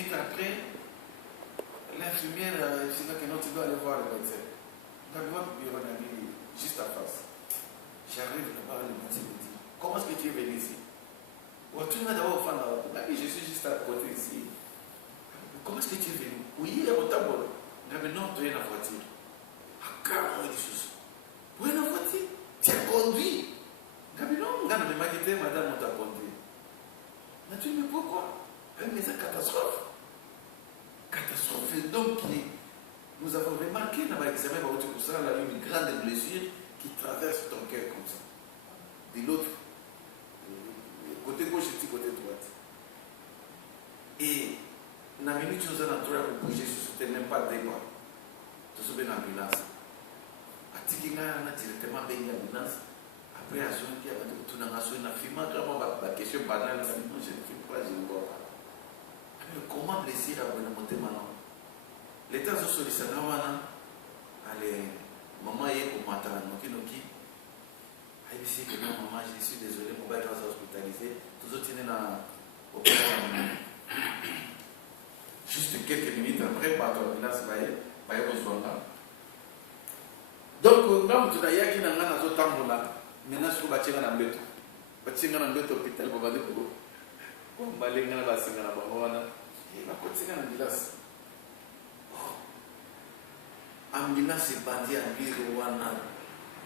minutes après, l'infirmière, c'est là que non, tu dois aller voir le médecin. Dans le bureau, juste en face. J'arrive là-bas, le médecin me dit, comment est-ce que tu es venu ici? Tu m'as d'abord fait là. Je suis juste à côté ici. Comment est-ce que tu es venu? Oui, au tableau. Non, tu es dans la voiture. Carrément, des choses. Tu es dans la voiture? Tu as conduit? Non, madame, on t'a conduit. Mais tu me dis pourquoi? Mais c'est catastrophe. Catastrophe. Donc, nous avons remarqué dans l'examen une grande blessure qui traverse ton cœur comme ça. De l'autre, côté gauche et côté droite. Et dans la minute où nous allons entrer pour bouger, je ne même pas débat. Tu es une ambulance. Atikina na directement bien l'ambulance. Après, à ce moment-là, tu as une question banale. Je ne filme pas, je ne vois pas. Comment blessir à monter maintenant? L'état social de Sangawana, allez, maman est pour matin, Noki. Je sais que non, maman, je suis désolé, mon père est hospitalisé. Tous autres, il est dans l'hôpital. Juste quelques minutes après, l'ambulance va y avoir. Donc, quand tu as dit qu'il y a un autre temps, maintenant, je vais faire un peu de temps. Je vais faire un peu d'hôpital pour aller pour vous. Comme je vais faire un peu de temps. Il va continuer l'ambulance. Ambulance est bandit à Birouana.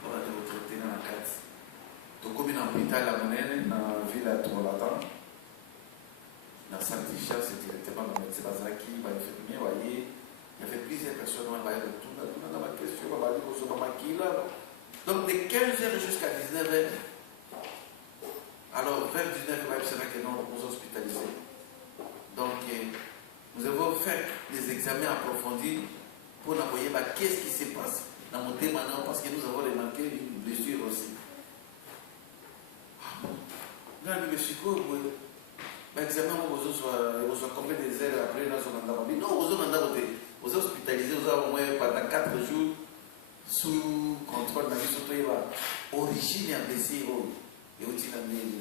On va te traiter dans la carte. Donc, comme un hôpital à Monene, dans la ville à Trollatan, dans la salle de charge, c'est directement dans le médecin Bazaki, il y avait plusieurs personnes qui avaient tout dans la question, donc de 15h jusqu'à 19h. Alors, vers 19h, c'est là que nous sommes hospitalisés. Donc, nous avons fait des examens approfondis pour envoyer qu'est-ce qui se passe dans mon thème maintenant, parce que nous avons remarqué une blessure aussi. Là, le psycho, l'examen, vous avez combien de heures après, nous avons non, vous avez hospitalisé, vous avez au moins pendant 4 jours sous contrôle, mais surtout, il va origine et blessure, et aussi dans les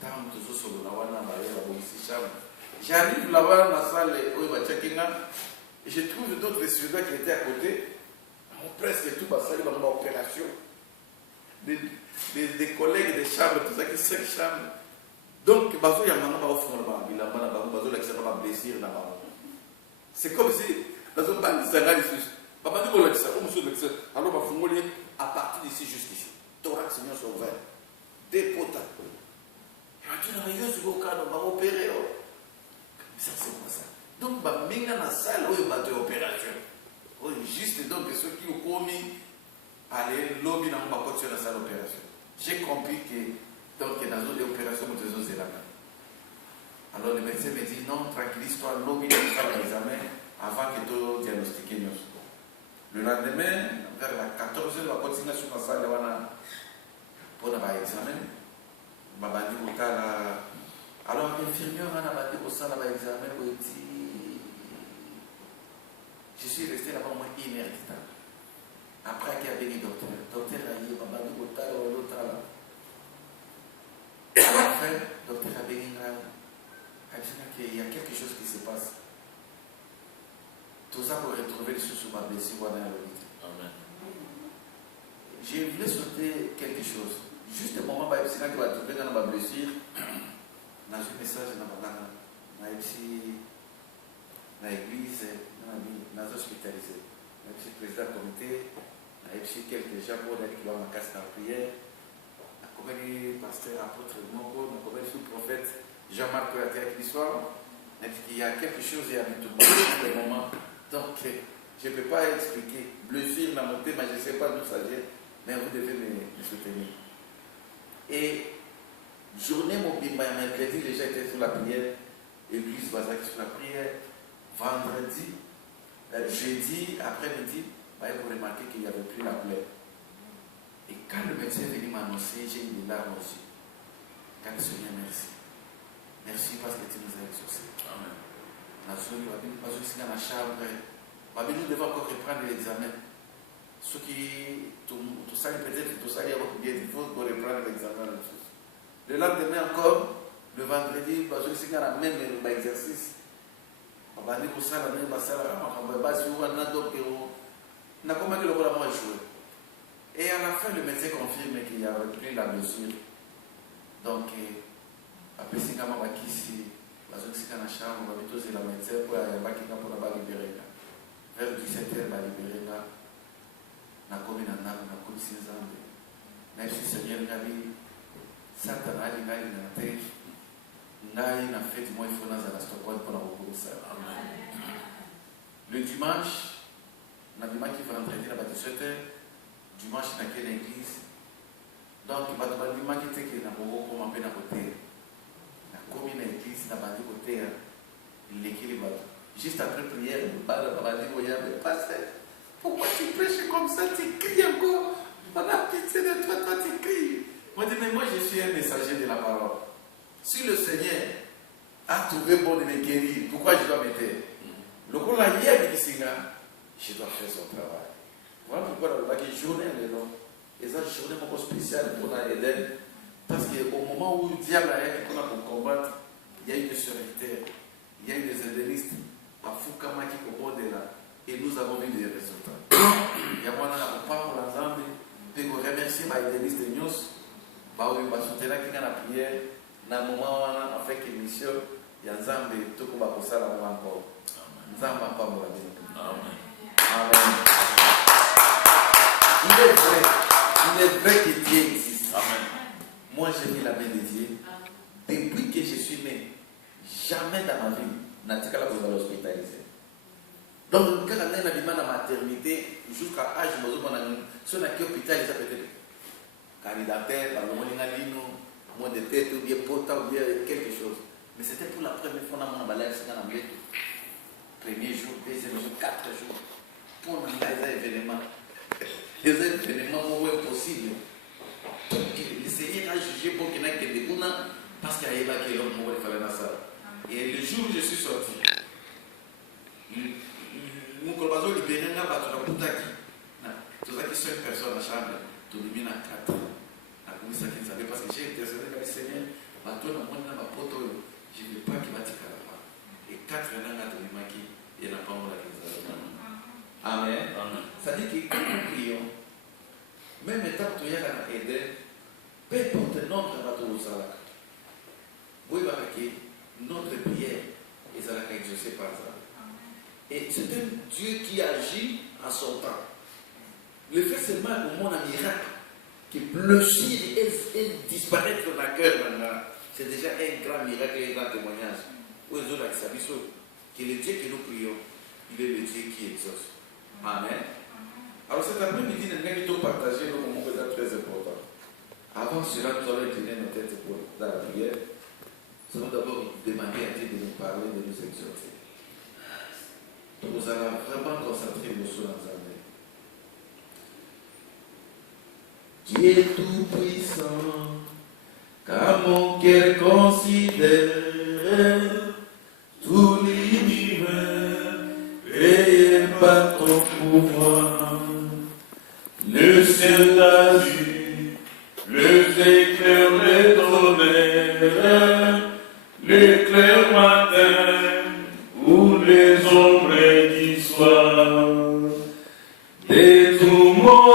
temps, toujours sur le Nawana, j'arrive là-bas dans la salle où il va checker, et je trouve d'autres étudiants qui étaient à côté, presque tout passé dans l'opération. Des collègues des chambres, tout ça qui sont chambres. Donc, il y a un moment où il y a un blessure. C'est comme si, dans un banc de saga, alors, à partir d'ici jusqu'ici, thorax sont ouverts, des potas. Tu n'as rien sur le cas, on va opérer. Ça, c'est comme ça. Donc, il y a une salle où il y a une opération. Juste donc, ceux qui ont commis, aller lobby dans ma côté sur la salle d'opération. J'ai compris que donc dans une opération nous faisons cela. Alors le médecin me dit non, tranquillise-toi, lobby dans la salle d'examen avant que tu diagnostiques nous. Le lendemain, vers la 14h, on va continuer sur la salle pour l'examen. Alors l'infirmière a dit pour ça l'examen. Je suis resté là-bas au moins 1 heure de temps. Après qu'il y avait le docteur a dit, après, le docteur a dit, il y a quelque chose qui se passe. Tout ça pour retrouver le sous ma blessure. Amen. Je voulais sauter quelque chose. Juste un moment, c'est là qu'il va trouver dans ma blessure. Dans un message, dans l'église, dans l'hospitalisé. Je suis président du comité. Je suis quelques gens qui vont ma casse en prière. Comme le pasteur apôtre Moko, comme le sous-prophète Jean-Marc Coyaté qui l'histoire. Il y a quelque chose, il y a tout le moment. Donc, je ne peux pas expliquer. Blessure dans mon thème, je ne sais pas d'où ça vient, mais vous devez me soutenir. Et journée, mon mercredi, les gens étaient sur la prière. Église Bazak sur la prière. Vendredi, jeudi, après-midi, vous remarquez qu'il n'y avait plus la plaie. Et quand le médecin est venu m'annoncer, j'ai eu des larmes aussi. Quand le Seigneur, merci. Merci parce que tu nous as exaucés. Amen. Nous devons encore reprendre l'examen. Ceux qui, tout ça, peut-être, tout ça, il y a beaucoup bien, il faut reprendre l'examen. Le lendemain encore, Le vendredi, je suis dans le même exercice. On va dire que ça, on va jouer. Et à la fin, le médecin confirme qu'il y a repris la blessure. Donc, après, si on va ici, on va dans la chambre, on va mettre la médecin pour la libérer. Vers 17h, on va libérer. On a commis un an, on a commis 6 ans. Même si le Seigneur a dit, Satan a dit, il a fait du moins, il faut dans la Stockholm pour la recours. Le dimanche, on a dimanche qui va rentrer à 17h. Dimanche, on a quelle église. Donc, il va demander dimanche qui est dans le pour m'appeler à côté. La commune église, on a dit côté, il l'équilibre. Juste après prière, on va dire, mais pasteur, pourquoi tu prêches comme ça, tu cries encore? On a pitié de toi, toi tu cries. Moi, je dis, mais moi je suis un messager de la parole. Si le Seigneur a trouvé bon de me guérir, pourquoi je dois m'aider? Le coup là, hier, je dois faire son travail. Voilà pourquoi la journée est longue. Et cette journée est spéciale pour l'Éden. Parce qu'au moment où le diable a été pour combattre, il y a eu des serviteurs, il y a eu des édénistes, à Fukama qui commandent là. Et nous avons vu des résultats. Il y a moi, on parle pour l'ensemble. Je remercie les édénistes de nous. Je soutenir qui a la prière. Dans le moment où on a fait une mission, il y a un Zambé, tout comme ça, là, encore. Zambé, pas pour la vie. Amen. Il est vrai que Dieu existe. Amen. Moi, j'ai mis la main de Dieu. Depuis que je suis né, jamais dans ma vie, je n'ai pas été hospitalisé. Donc, quand on est dans la maternité, jusqu'à l'âge où on a un hôpital, ça peut être candidateur, moins de tête, ou bien pota, ou bien quelque chose. Mais c'était pour la première fois dans mon balai, c'est dans la maison. Premier jour, deuxième jour, 4 jours. Pour les événements. Les événements sont impossibles. Le Seigneur a jugé pour qu'il n'y ait que des gens parce qu'il y a évacué l'homme pour le faire dans ça. Et le jour où je suis sorti, mon collaborateur libéré n'a pas tout le temps. Tout ça qui sont une personne à chambre, tout le monde a 4. Ça qui savait parce que j'ai intercédé avec le Seigneur, je ne veux pas qu'il va te faire là-bas. Et 4 ans, il n'y a pas de Amen. Ça dit que quand nous prions, même étant que tu es à aider, peu importe le nombre de bateaux au Salak. Vous voyez que notre prière est exaucée par ça. Et c'est un Dieu qui agit à son temps. Le fait seulement au monde un miracle, que blessure et disparaître dans le cœur, c'est déjà un grand miracle et un grand témoignage. Où les autres que le Dieu que nous prions, il est le Dieu qui exauce. Amen. Alors cet après-midi, nous allons partager nos moments très importants. Avant cela, nous allons incliner nos têtes dans la prière. Nous allons d'abord demander à Dieu de nous parler, de nous exhorter. Nous allons vraiment concentrer nos souls dans la Dieu tout-puissant, car mon cœur considère tout l'univers et par ton pouvoir. Le ciel d'azur, le éclair, le tonnerre, l'éclair matin ou les ombres du soir. Et tout mon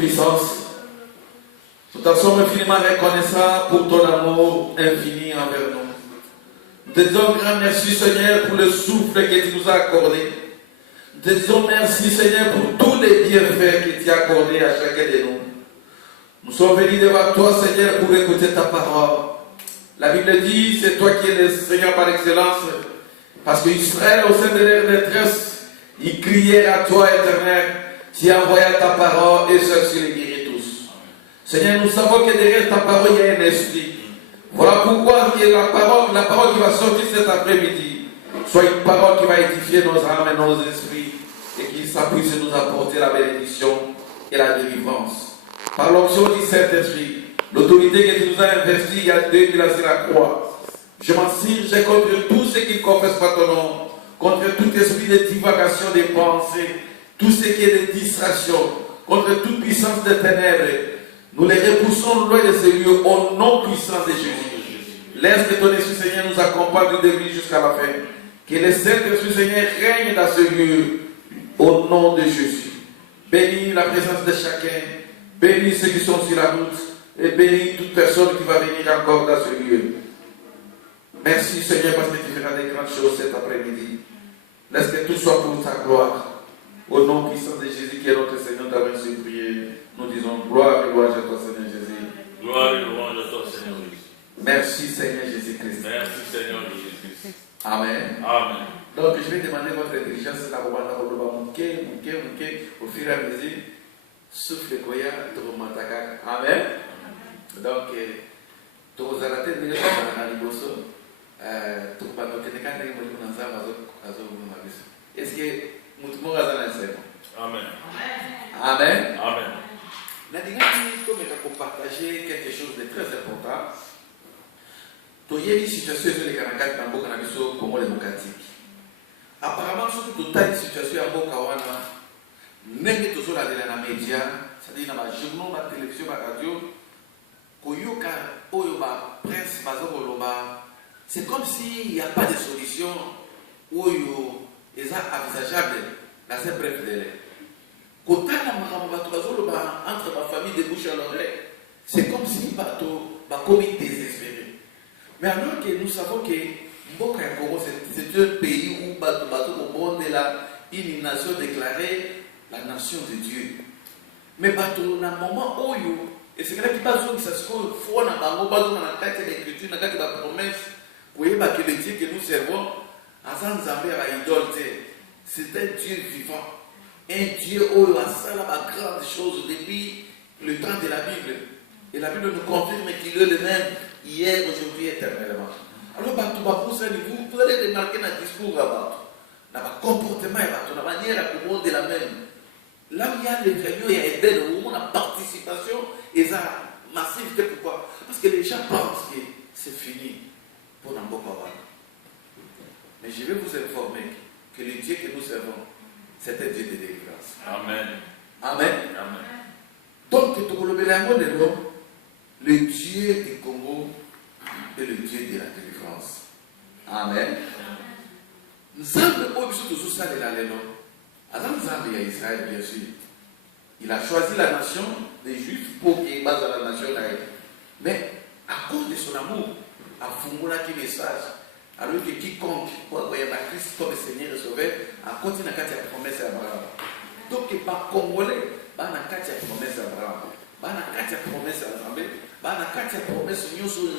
Toute-Puissance, nous t'en sommes infiniment reconnaissants pour ton amour infini envers nous. Nous te disons grand merci, Seigneur, pour le souffle que tu nous as accordé. Nous te disons merci, Seigneur, pour tous les bienfaits que tu as accordés à chacun de nous. Nous sommes venus devant toi, Seigneur, pour écouter ta parole. La Bible dit, c'est toi qui es le Seigneur par excellence, parce qu'Israël, au sein de leur détresse, ils criaient à toi, Éternel, tu as envoyé ta parole et ceux-ci les guérit tous. Seigneur, nous savons que derrière ta parole, il y a un esprit. Voilà pourquoi la parole qui va sortir cet après-midi soit une parole qui va édifier nos âmes et nos esprits et qui s'appuie sur nous apporter la bénédiction et la délivrance. Par l'onction du Saint-Esprit, l'autorité que tu nous as investie il y a 2000 ans sur la croix, je m'en signe contre tout ce qui ne confesse pas ton nom, contre tout esprit de divagation des pensées, tout ce qui est de distraction, contre toute puissance des ténèbres. Nous les repoussons loin de ces lieux au nom puissant de Jésus. Laisse que ton Esprit, Seigneur, nous accompagne du début jusqu'à la fin. Que le Saint-Esprit, Seigneur, règne dans ce lieu au nom de Jésus. Bénis la présence de chacun. Bénis ceux qui sont sur la route. Et bénis toute personne qui va venir encore dans ce lieu. Merci, Seigneur, parce que tu feras des grandes choses cet après-midi. Laisse que tout soit pour ta gloire. Au nom puissant de Jésus qui est notre Seigneur, t'avons su prier. Nous disons gloire et louange à toi, Seigneur Jésus. Gloire et louange à toi, Seigneur Jésus. Merci, Seigneur Jésus-Christ. Merci, Seigneur Jésus-Christ. Amen. Amen. Donc, je vais demander votre intelligence là, au fur et à mesure. Souffle Koya, Tomataka. Amen. Donc, Tozalate, nous sommes dans l'Iboso. Est-ce que nous Amen. Amen. Amen. Pour partager quelque chose de très important. Il y a une situation sur les 44 dans le Congo démocratique. Apparemment, surtout toute une situation à Bokawana, même toujours dans les médias, c'est-à-dire dans les journaux, la télévision, la radio, presse, c'est comme s'il n'y a pas de solution où il est envisageable dans cette bref délai. Quand entre ma famille de bouche à l'oreille, c'est comme si bateau va comme désespéré. Mais alors que nous savons que Mboka Congo, c'est un pays où bateau est une nation déclarée la nation de Dieu. Mais bateau dans un moment où et c'est là qui passe que ça se faut dans la bango, dans la tête de l'écriture, dans la promesse, que le Dieu que nous servons, c'est un Dieu vivant. Un Dieu où il a fait la grande chose depuis le temps de la Bible. Et la Bible nous confirme qu'il est le même hier, aujourd'hui, éternellement. Alors, vous allez remarquer dans le discours, dans le comportement, dans la manière à comment de la même. Là où il y a les réunions, il y a Eden, où on a participation, et ça massivité. Pourquoi? Parce que les gens pensent que c'est fini pour Namboka. Mais je vais vous informer que le Dieu que nous servons, c'est un Dieu de délivrance. Amen. Amen. Amen. Donc, le Dieu du Congo est le Dieu de la délivrance. Amen. Nous sommes toujours ça de la Lénon. Avant Zambie à Israël, bien sûr, il a choisi la nation des Juifs pour qu'il base à la nation d'Aïe. Mais à cause de son amour, à Fumula qui message, alors que quiconque voyait la Christ comme Seigneur et Sauveur, a continué à faire la promesse à Abraham. Donc, par Congolais, il y a la promesse à Abraham, il y a la promesse à Zambie, il y a la promesse à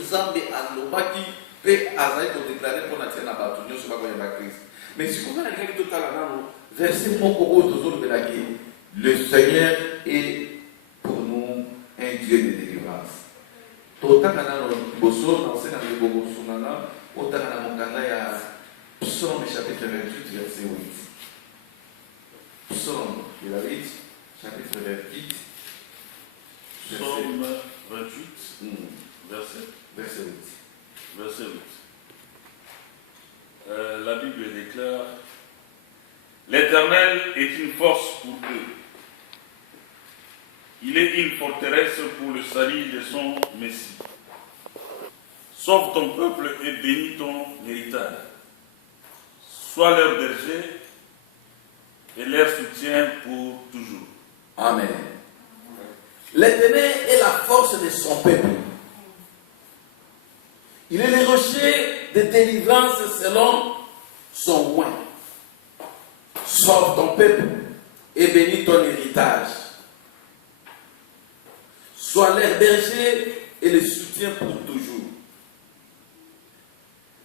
Zambie, à Lobaki, et à Zaïd pour déclarer pour la tienne à Batou, nous sommes à Christ. Mais si vous avez la total verset le Seigneur est pour nous un Dieu de délivrance. Total Bosso, dans Psaume chapitre 28, verset 8. Psaume de David, chapitre 28. Psaume 28, verset 8. Verset 8. La Bible déclare: l'Éternel est une force pour eux. Il est une forteresse pour le salut de son Messie. Sauve ton peuple et bénis ton héritage. Sois leur berger et leur soutien pour toujours. Amen. L'Éternel est la force de son peuple. Il est le rocher de délivrance selon son oint. Sauve ton peuple et bénis ton héritage. Sois leur berger et le soutien pour toujours.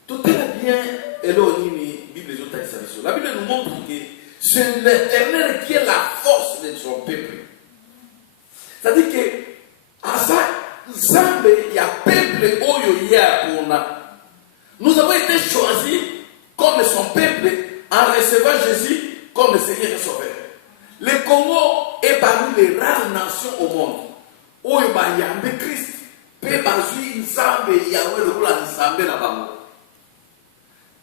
Tout est bien, et là, on dit, Bible, la Bible nous montre que c'est l'Éternel qui est la force de son peuple. C'est-à-dire que, à ça, il y a peuple nous avons été choisis comme son peuple en recevant Jésus comme Seigneur et Sauveur. Le Congo est parmi les rares nations au monde où il y a Christ. Pe bazui nzambe yawe lokola nzambe na bango.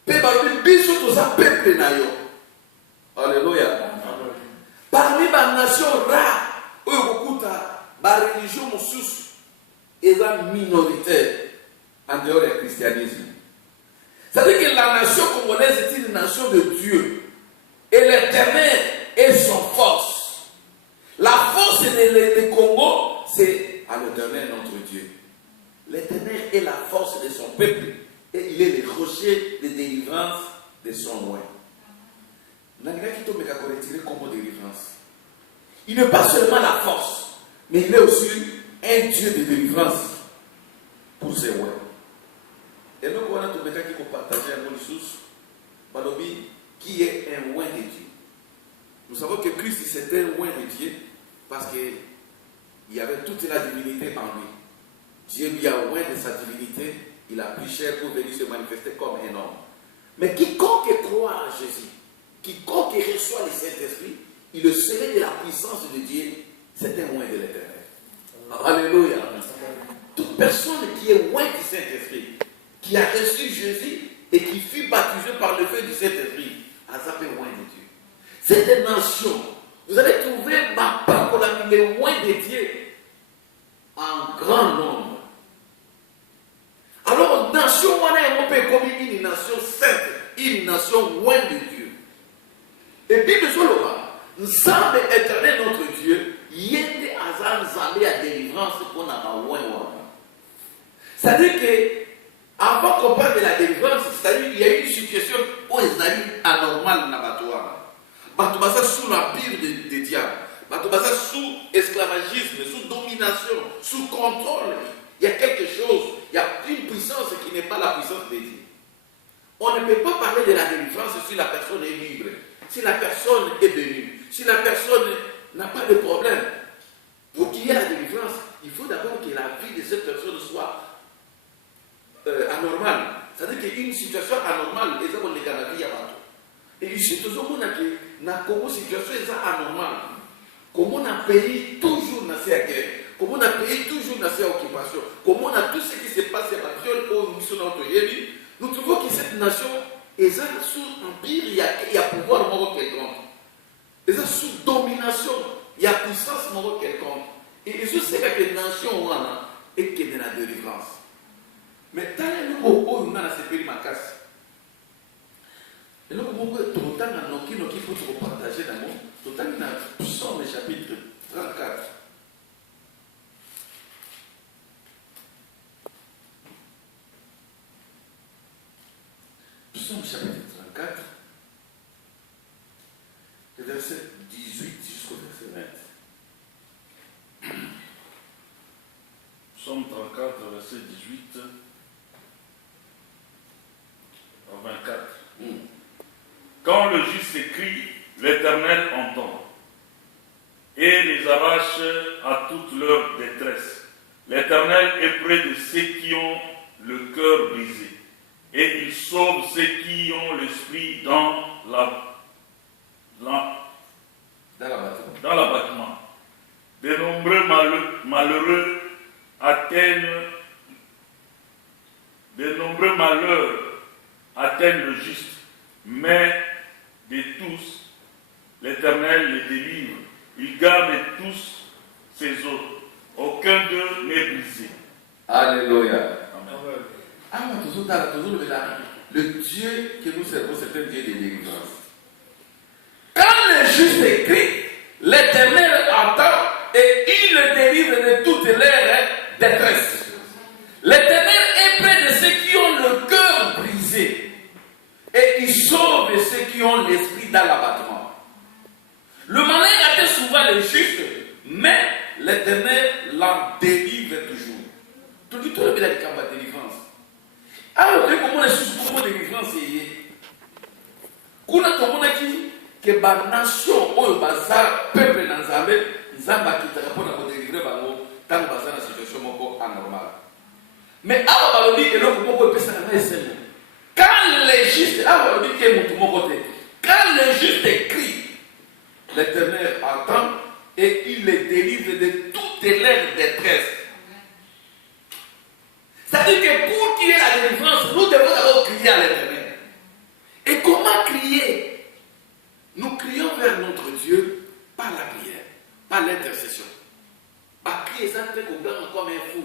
Pe bazui biso toza peuple na yo. Alléluia. Parmi les nations rares où il y a la religion mosusu est minoritaire en dehors du christianisme. C'est-à-dire que la nation congolaise est une nation de Dieu. Et l'Éternel est son force. La force du Congo, c'est à l'Éternel notre Dieu. L'Éternel est la force de son peuple. Et il est le rocher de délivrance de son loin. Il n'est pas seulement la force, mais il est aussi un Dieu de délivrance pour ses lois. Et donc, on a tout le monde qui peut partager un mot de source, qui est un loin de Dieu. Nous savons que Christ c'était un loin de Dieu parce qu'il y avait toute la divinité en lui. Dieu lui a loin de sa divinité, il a pris chair pour venir se manifester comme un homme. Mais quiconque croit en Jésus, quiconque reçoit le Saint-Esprit, il est scellé de la puissance de Dieu, c'est un loin de l'Éternel. Alléluia. Toute personne qui est loin du Saint-Esprit, qui a reçu Jésus et qui fut baptisé par le feu du Saint-Esprit, a zappé loin de Dieu. Cette nation, vous allez trouver ma parole est loin de Dieu en grand nombre. Alors, nation, on peut comme une nation sainte, une nation loin de Dieu. Et Bible Soloma, Nzambe éternel notre Dieu, yende azan Nzambe à délivrance qu'on a loin. C'est-à-dire que, avant qu'on parle de la délivrance, c'est-à-dire qu'il y a une situation où les amis anormales dans la Batouba sous l'empire des diables. Batouba sous esclavagisme, sous domination, sous contrôle. Il y a quelque chose, il y a une puissance qui n'est pas la puissance de Dieu. On ne peut pas parler de la délivrance si la personne est libre, si la personne est bénie, si la personne n'a pas de problème. Pour qu'il y ait la délivrance, il faut d'abord que la vie de cette personne soit anormale. C'est-à-dire qu'il y a une situation anormale, et ça, on est dans la vie avant tout. Et ici, tout le monde a dit, comment situation est anormale. Comment on a payé toujours dans cette guerre. Comment on a payé toujours dans cette occupation. Comment on a tout ce qui se passe dans nous trouvons que cette nation est sous empire, il y a pouvoir mort quelconque. Elle est sous domination, il y a puissance mort quelconque. Et je sais que la nation est qui est dans la délivrance. Mais tant que nous avons ce pays macasse, et nous avons tout le temps qui pour partager dans le monde, tout le temps dans Psaume chapitre 34. Psaume chapitre 34, le verset 18 jusqu'au verset 20. Psaume 34, verset 18 à 24. Quand le juste écrit, l'Éternel entend et les arrache à toute leur détresse. L'Éternel est près de ceux qui ont le cœur brisé et il sauve ceux qui ont l'esprit dans l'abattement. De nombreux malheureux atteignent le juste, mais de tous, l'Éternel les délivre. Il garde tous ses autres. Aucun d'eux n'est brisé. Alléluia. Amen. Le Dieu que nous servons, c'est un Dieu de délivrance. Quand le juste écrit, l'Éternel entend et il le délivre qui ont l'esprit dans l'abattement. Le malin atteint souvent le juste, mais l'Éternel l'en délivre toujours. Tout le monde a dit qu'il y a une délivrance. Alors, comment les choses pour la délivrance quand on a dit que la nation, le peuple dans Zambie, Zamba qui te répond à délivrer dans la situation anormale. Mais avant de dire que l'homme peut faire ça, quand les justes, quand les justes crient, l'Éternel entend et il les délivre de toutes leurs détresses. C'est-à-dire que pour qu'il y ait la délivrance, nous devons d'abord crier à l'Éternel. Et comment crier? Nous crions vers notre Dieu par la prière, par l'intercession. Par crier ça comme un fou.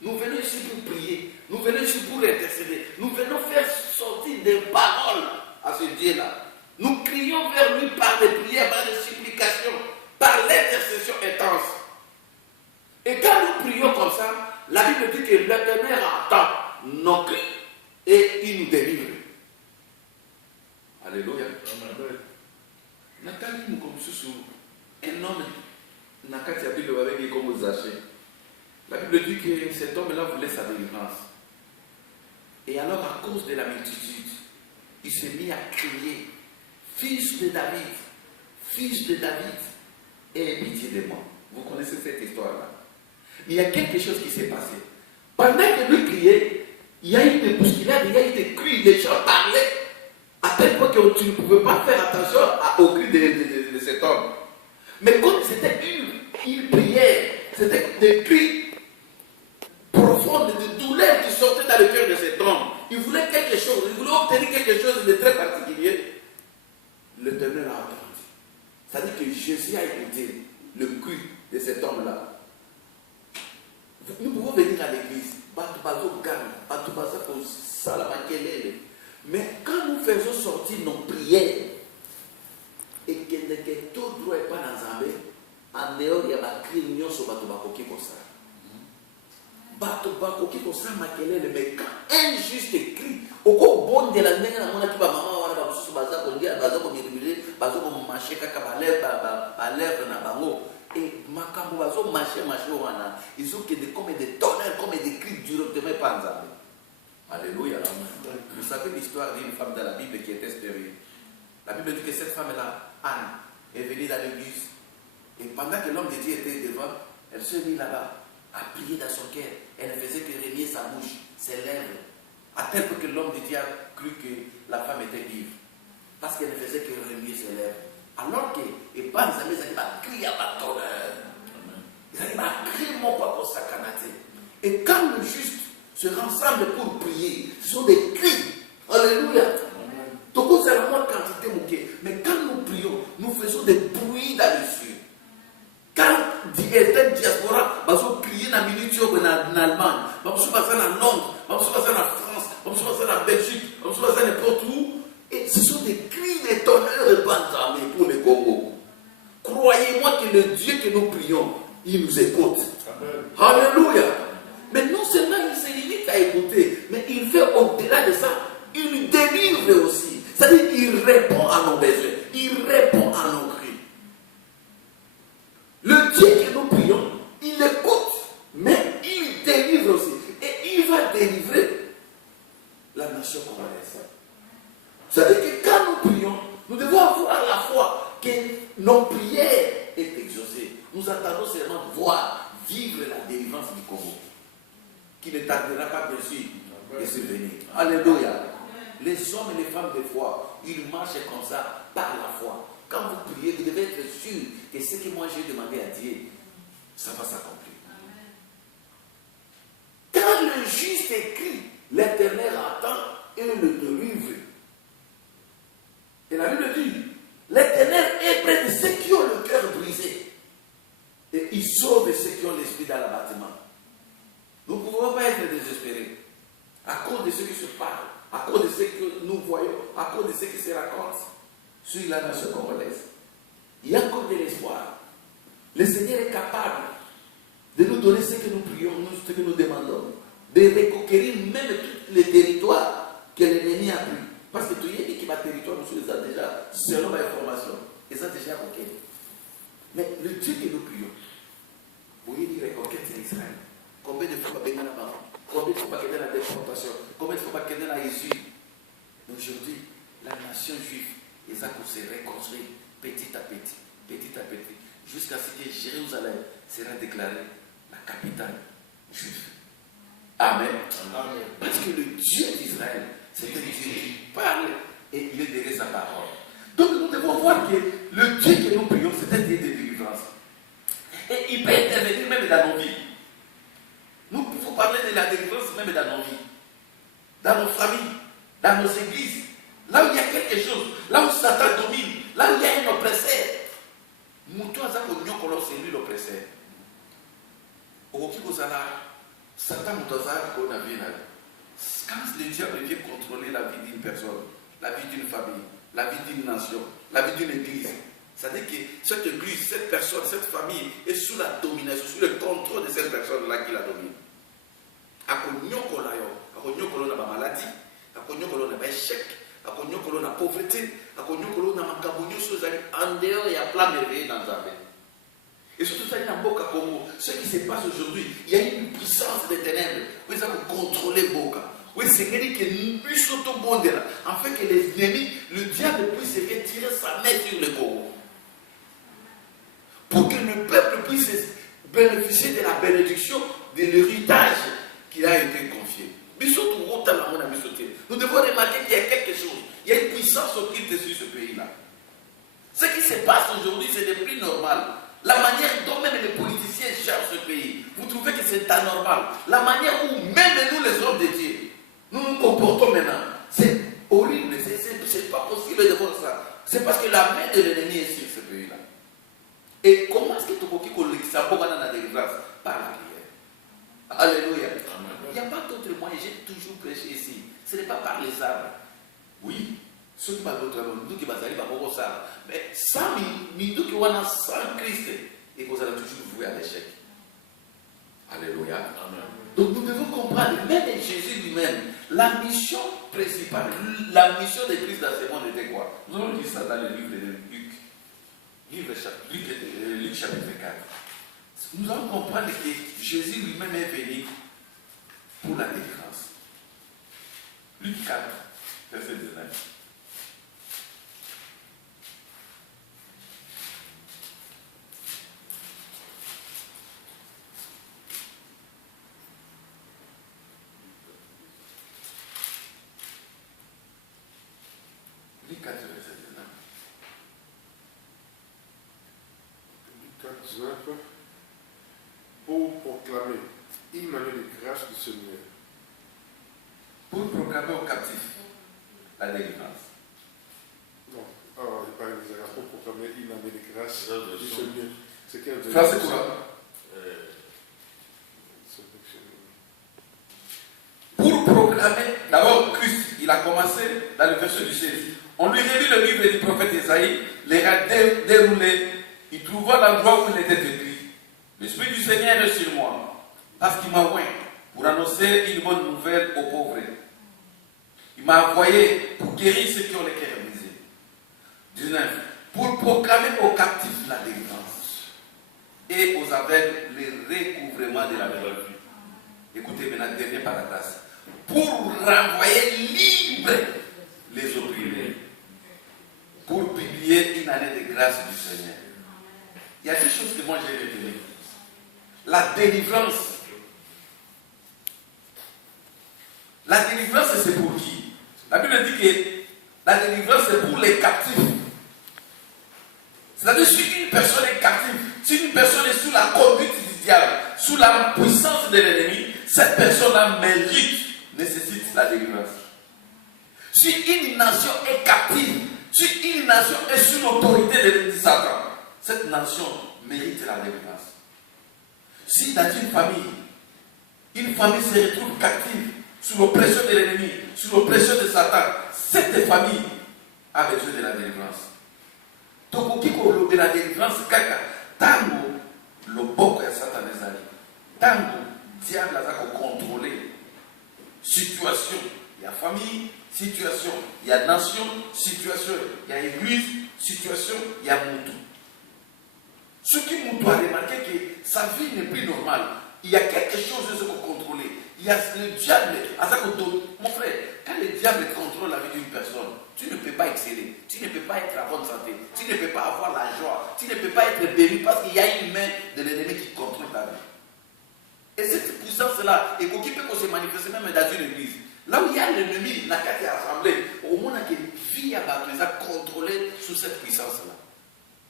Nous venons ici pour prier, nous venons ici pour intercéder, nous venons faire sortir des paroles à ce Dieu-là. Nous crions vers lui par des prières, par des supplications, par l'intercession intense. Et quand nous prions comme ça, la Bible dit que l'Éternel entend nos cris et il nous délivre. Alléluia. Nathalie nous comme sous un homme n'a qu'à dire que comme vous achetez. La Bible dit que cet homme-là voulait sa délivrance. Et alors, à cause de la multitude, il s'est mis à crier, fils de David, aie pitié de moi. Vous connaissez cette histoire-là. Mais il y a quelque chose qui s'est passé. Pendant que lui criait, il y a eu des bousculades, il y a eu des cris, les gens parlaient, à tel point que tu ne pouvais pas faire attention aux cris de cet homme. Mais comme c'était une prière, c'était des cris profondes, de douleur qui sortaient dans le cœur de cet homme. Il voulait quelque chose, il voulait obtenir quelque chose de très particulier. L'Éternel a entendu. C'est-à-dire que Jésus a écouté le cri de cet homme-là. Nous pouvons venir à l'église, mais quand nous faisons sortir nos prières et que tout ne doit pas dans Zambé, en dehors il y a un cri sur Batobakoki comme ça. Batobakoki comme ça, mais quand un juste cri, au bon de la nègre, on a dit maman, on a dit baza comme dire, baza comme dire, baza comme marcher, lèvre na bango. Et makambo bazo marcher wana, ils ont comme des tonnerres, comme des cris directement pas en Zambé. Alléluia. Vous savez l'histoire d'une femme dans la Bible qui est espérée. La Bible dit que cette femme-là, Anne, est venue dans l'église. Et pendant que l'homme de Dieu était devant, elle se mit là-bas à prier dans son cœur. Elle ne faisait que remuer sa bouche, ses lèvres. À tel point que l'homme de Dieu a cru que la femme était vive. Parce qu'elle ne faisait que remuer ses lèvres. Alors que, et pas les amis, ils allaient crier à ma tonnerre. Ils allaient crier mon papa sacanate. Et quand le juste se rassemble pour prier, ce sont des cris. Alléluia. Donc c'est la moindre quantité moquée. Mais quand nous prions, nous faisons des bruits dans les cieux. Quand il y a une diaspora, nous allons crier dans la minute en Allemagne, nous allons passer en Londres, nous allons passer en France, nous allons passer en Belgique, nous allons passer n'importe où. Et ce sont des cris, des tonnerres répandus pour le Congo. Croyez-moi que le Dieu que nous prions, il nous écoute. Amen. Alléluia. Mais non seulement il se limite à écouter, mais il fait au-delà de ça, il délivre aussi. C'est-à-dire qu'il répond à nos besoins, il répond à nos cris. Le Dieu que nous prions, il écoute, mais il délivre aussi. Et il va délivrer la nation congolaise. C'est-à-dire que quand nous prions, nous devons avoir la foi que nos prières est exaucées. Nous attendons seulement voir vivre la délivrance du Congo, qui ne tardera pas bien sûr de survenir. Alléluia. Les hommes et les femmes de foi, ils marchent comme ça par la foi. Quand vous priez, vous devez être sûr que ce que moi j'ai demandé à Dieu, ça va s'accomplir. Quand le juste écrit, l'Éternel attend et le délivre. Et la Bible dit, l'Éternel est près de ceux qui ont le cœur brisé. Et il sauve ceux qui ont l'esprit dans l'abattement. Nous ne pouvons pas être désespérés à cause de ceux qui se parlent, à cause de ce que nous voyons, à cause de ce qui se raconte sur la nation congolaise. Il y a encore de l'espoir. Le Seigneur est capable de nous donner ce que nous prions, ce que nous demandons, de reconquérir même tous les territoires que l'ennemi a pris. Parce que tu y es qui va territoire, nous sommes déjà, selon ma information, ils ont déjà conquis. Mais le Dieu que nous prions, vous voyez, il reconquête Israël. Combien de fois il y a des combien de fois il y a des déportations, combien de fois il y a des Jésus. Aujourd'hui, la nation juive, ils ont se reconstruire petit à petit, jusqu'à ce que Jérusalem sera déclarée la capitale juive. Amen. Amen. Parce que le Dieu d'Israël, c'est un Dieu qui parle et il est derrière sa parole. Donc nous devons voir que le Dieu que nous prions, c'est un Dieu de délivrance. Et il peut intervenir même dans nos vies. Nous pouvons parler de la délivrance même dans nos vies, dans nos familles, dans nos églises. Là où il y a quelque chose, là où Satan domine, là où il y a un oppresseur. C'est lui l'oppresseur. Satan, quand le diable vient contrôler la vie d'une personne, la vie d'une famille, la vie d'une nation, la vie d'une église, c'est-à-dire que cette église, cette personne, cette famille est sous la domination, sous le contrôle de cette personne-là qui la domine. On a la maladie, on a l'échec, on a la pauvreté, on a en dehors, il y a plein de merveilles dans la vie. Et surtout, ce qui se passe aujourd'hui, il y a une puissance des ténèbres. Où ils ont contrôlé Boka. Oui, c'est que nous puissions tout bon là, afin que les ennemis, le diable puisse retirer sa main sur le Congo. Pour que le peuple puisse bénéficier de la bénédiction de l'héritage qui a été confié. Nous devons remarquer qu'il y a quelque chose. Il y a une puissance occulte sur ce pays-là. Ce qui se passe aujourd'hui, ce n'est plus normal. La manière dont même les politiciens gèrent ce pays, vous trouvez que c'est anormal. La manière où même nous, les hommes de Dieu, nous nous comportons maintenant, c'est horrible, c'est pas possible de voir ça. C'est parce que la main de l'ennemi est sur ce pays-là. Et comment est-ce que tu peux dire que ça peut aller dans la délivrance? Par la prière. Alléluia. Il n'y a pas d'autre moyen, j'ai toujours prêché ici. Ce n'est pas par les armes. Oui. Ceux qui parlent d'autres nous qui basent à ça. Mais sans nous qui ont sans Christ, et vous allez toujours vouer à l'échec. Alléluia. Amen. Donc nous devons comprendre, même Jésus lui-même, la mission principale, la mission de Christ dans ce monde était quoi? Nous allons lire ça dans le livre de Luc. Luc chapitre 4. Nous allons comprendre que Jésus lui-même est venu pour la délivrance. Luc 4, verset 19. Luc 4, verset 19. Luc 4, 19. Pour proclamer une année de grâce du Seigneur. Pour proclamer aux captifs la délivrance. Non, il parle de pour proclamer une année de grâce du Seigneur. C'est quel verset? Français quoi? Pour proclamer, d'abord Christ, il a commencé dans le verset du 16. On lui relit le livre du prophète Isaïe, les a déroulés, il trouva l'endroit où il était écrit. L'Esprit du Seigneur est sur moi, parce qu'il m'a oint pour annoncer une bonne nouvelle aux pauvres. Il m'a envoyé pour guérir ceux qui ont les cœurs brisés. 19. Pour proclamer aux captifs la délivrance et aux aveugles le recouvrement de la vie. Écoutez maintenant, dernier paragraphe. Pour renvoyer libres les opprimés. Pour publier une année de grâce du Seigneur. Il y a des choses que moi j'ai retenues. La délivrance. La délivrance, c'est pour qui? La Bible dit que la délivrance, c'est pour les captifs. C'est-à-dire, si une personne est captive, si une personne est sous la conduite du diable, sous la puissance de l'ennemi, cette personne-là mérite, nécessite la délivrance. Si une nation est captive, si une nation est sous l'autorité de Satan, cette nation mérite la délivrance. Si dans une famille se retrouve captive, sous l'oppression de l'ennemi, sous l'oppression de Satan, cette famille a besoin de la délivrance. Donc, de la délivrance, tango, le boko ya Satan les alliés, tango, diable a contrôlé situation, il y a famille, situation, il y a nation, situation, il y a église, situation, il y a Moutou. Ce qui Moutou a remarqué que sa vie n'est plus normale. Il y a quelque chose de ce qu'on contrôle. Il y a le diable. Mon frère, quand le diable contrôle la vie d'une personne, tu ne peux pas exceller, tu ne peux pas être en bonne santé, tu ne peux pas avoir la joie, tu ne peux pas être béni parce qu'il y a une main de l'ennemi qui contrôle ta vie. Et cette puissance-là, et qui peut se manifester même dans une église. Là où il y a l'ennemi, n'a qu'à être assemblé, au moment où il vit à la contrôler sous cette puissance-là.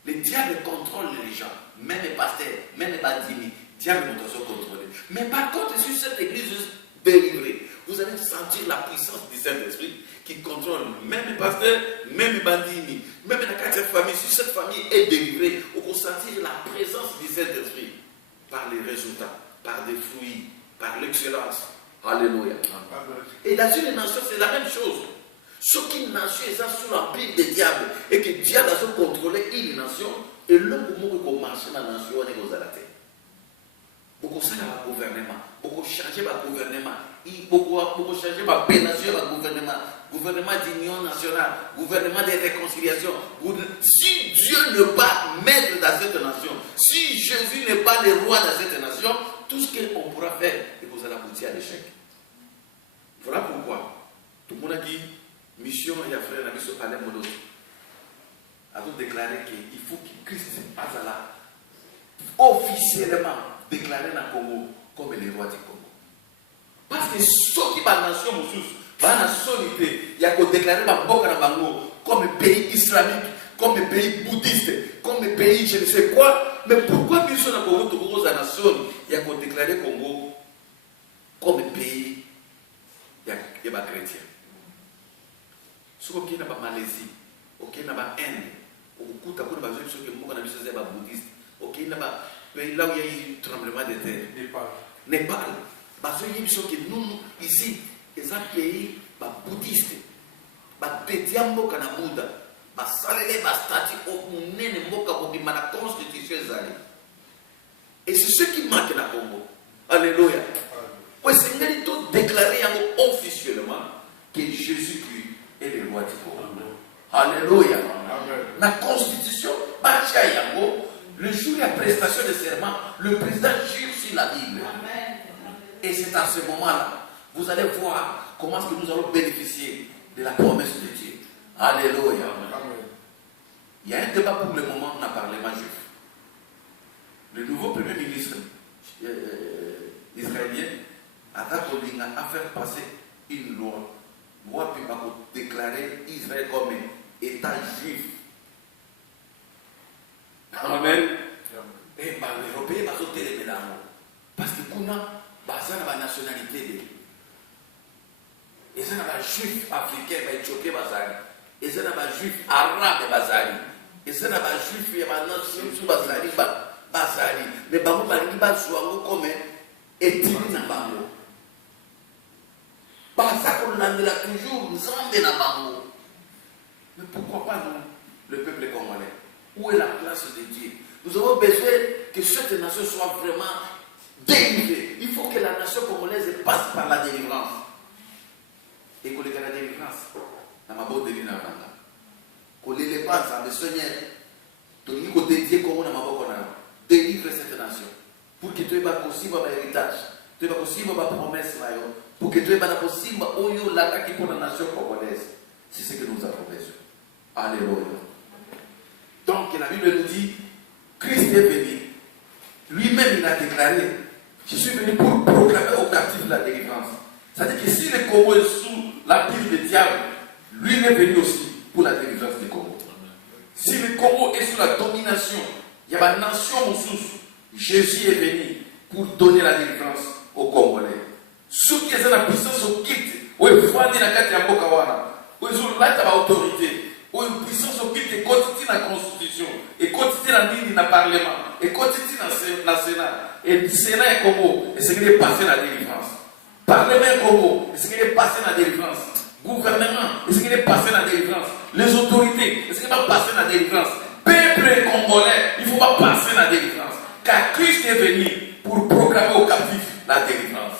Le diable contrôle les gens, même les pasteurs, même les bandits. Diable nous doit contrôler. Mais par contre, sur cette église délivrée, vous allez sentir la puissance du Saint-Esprit qui contrôle même les pasteurs, même les bandits, même la cette famille. Si cette famille est délivrée, vous allez sentir la présence du Saint-Esprit par les résultats, par des fruits, par l'excellence. Alléluia. Et dans une nation, c'est la même chose. Ce qu'une nation est sous l'empire des diables et que Dieu a contrôlé une nation, et l'homme qui marche dans la nation, on est aux alatés. Beaucoup changer le gouvernement, beaucoup changer le gouvernement, beaucoup changer la pénation, le gouvernement d'union nationale, gouvernement de réconciliation. Si Dieu n'est pas maître dans cette nation, si Jésus n'est pas le roi dans cette nation, tout ce qu'on pourra faire, et vous allez aboutir à l'échec. Voilà pourquoi tout le monde a dit mission et a frère Nabiso Alain Modoto a tout déclaré qu'il faut que Christ passe à là officiellement déclaré dans le Congo comme le roi du Congo. Parce que ceux qui sont nation la nation, il y a qu'on déclaré comme pays islamique, comme pays bouddhiste, comme pays je ne sais quoi. Mais pourquoi nous sommes dans Congo, la nation, il y a qu'on déclaré Congo comme pays il y a chrétien. Ce qui est en Malaisie, qui est en Inde, au Kouta, qui est en bouddhiste, qui est pays là où il y a eu un tremblement de terre. Népal. Parce que nous, ici, les pays bouddhistes, les mboka na Bouddha, les statues, la constitution. Et c'est ce qui manque dans le Congo. Alléluia. Oui, c'est tout déclaré officiellement que Jésus-Christ est le roi du Congo. Alléluia. La constitution, le jour de la prestation de serment, le président jure sur la Bible. Amen. Et c'est à ce moment-là, vous allez voir comment est-ce que nous allons bénéficier de la promesse de Dieu. Alléluia. Amen. Il y a un débat pour le moment dans le Parlement juif. Le nouveau Premier ministre israélien a fait passer une loi pour déclarer Israël comme État juif. Amen. Et les Européens sont télé parce que nous avons la nationalité. Et ça n'a pas juif africain, éthiopien, et ça n'a pas juif arabe, et ça n'a pas juif, il y a une nation sous Bazali. Mais Bango Baliba soit comme ethnie na Bango. Ça qu'on a toujours, nous sommes dans Bango. Mais pourquoi pas nous, le peuple congolais? Où est la place de Dieu? Nous avons besoin que cette nation soit vraiment délivrée. Il faut que la nation congolaise passe par la délivrance. Et que la délivrance, dans ma bonne délivrance, que les dépenses, le Seigneur, il faut dédier comme on a délivre cette nation. Pour que tu aies possible un héritage, tu aies possible une promesse, pour que tu aies possible l'attaque pour la nation congolaise. C'est ce que nous avons besoin. Alléluia. Donc la Bible nous dit, Christ est venu. Lui-même il a déclaré, je suis venu pour proclamer aux captifs la délivrance. C'est-à-dire que si le Congo est sous l'empire du diable, lui il est venu aussi pour la délivrance du Congo. Si le Congo est sous la domination, il y a une nation sous, Jésus est venu pour donner la délivrance aux Congolais. Ceux qui ont la puissance au quitte, où ils font la carte de Mbokawana, où ils ont l'autorité. Où une puissance au quitte continue la constitution, et continue la ligne dans le parlement, et continue dans le Sénat. Et le Sénat est Congo, et c'est qu'il est passé la délivrance. Parlement est Congo, et c'est qu'il est passé la délivrance. Gouvernement, et c'est qu'il est passé la délivrance. Les autorités, et c'est qu'il va passer la délivrance. Peuple congolais, il ne faut pas passer la délivrance. Car Christ est venu pour proclamer aux captifs la délivrance.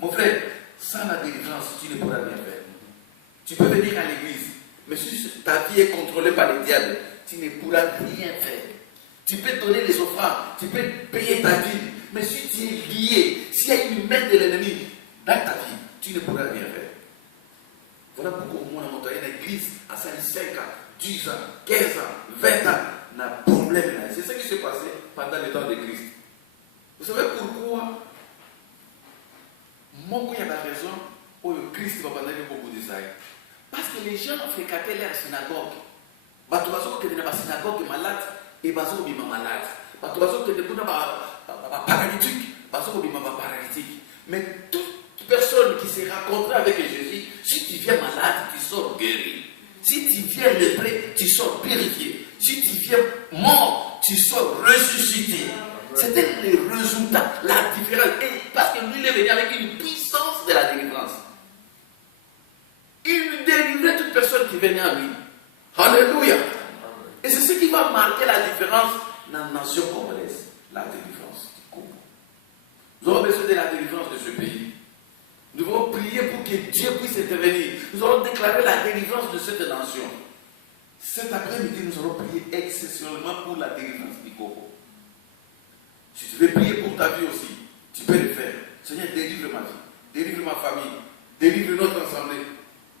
Mon frère, sans la délivrance, tu ne peux ta vie est contrôlée par le diable, tu ne pourras rien faire. Tu peux donner les offrandes, tu peux payer ta dîme, mais si tu es lié, s'il y a une main de l'ennemi dans ta vie, tu ne pourras rien faire. Voilà pourquoi moi, dans mon église, à 5 ans, 10 ans, 15 ans, 20 ans, on a un problème là. C'est ce qui s'est passé pendant le temps de Christ. Vous savez pourquoi? Moi, il y a la raison pour le Christ va parler beaucoup de ça. Parce que les gens ont fréquenté leur synagogue. Bato bazo que dans la synagogue malade et bazo bima malade. Bato bazo que dans la paralytique, bazo bima paralytique. Mais toute personne qui s'est rencontrée avec Jésus, si tu viens malade, tu sors guéri. Si tu viens lépreux, tu sors purifié. Si tu viens mort, tu sors ressuscité. C'était le résultat, la différence. Et parce que lui, il est venu avec une puissance de la délivrance. Il délivrait toute personne qui venait à lui. Alléluia. Et c'est ce qui va marquer la différence dans la nation congolaise. La délivrance du Congo. Nous avons besoin de la délivrance de ce pays. Nous devons prier pour que Dieu puisse intervenir. Nous allons déclarer la délivrance de cette nation. Cet après-midi, nous allons prier exceptionnellement pour la délivrance du Congo. Si tu veux prier pour ta vie aussi, tu peux le faire. Seigneur, délivre ma vie, délivre ma famille, délivre notre assemblée.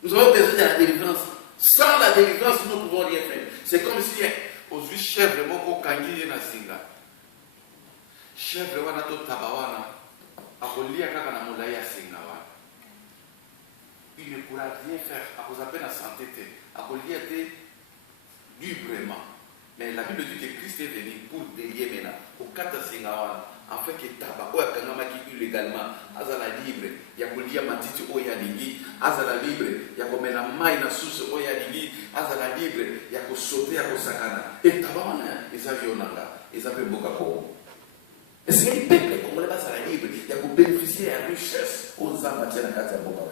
Nous avons besoin de la délivrance. Sans la délivrance, nous ne pouvons rien faire. C'est comme si aujourd'hui, chef de mon kangi na singa. Chef de wana to tabawana. Akolia kaka na molaya singa wa. Il ne pourra rien faire. À cause de la santé, akolia te librement. Mais la Bible dit que Christ est venu pour délier maintenant. Au 4 singa afin que tabako akangamaki illégalement azala libre ya kolia matiti oya lingi azala libre ya komena mai na source oya lingi azala libre ya kosote ya kosakana et tabana ezavionanga ezape boka ko et c'est le peuple congolais bazala libre ya ko bénéficier de la richesse aux amatières na kati ya boka.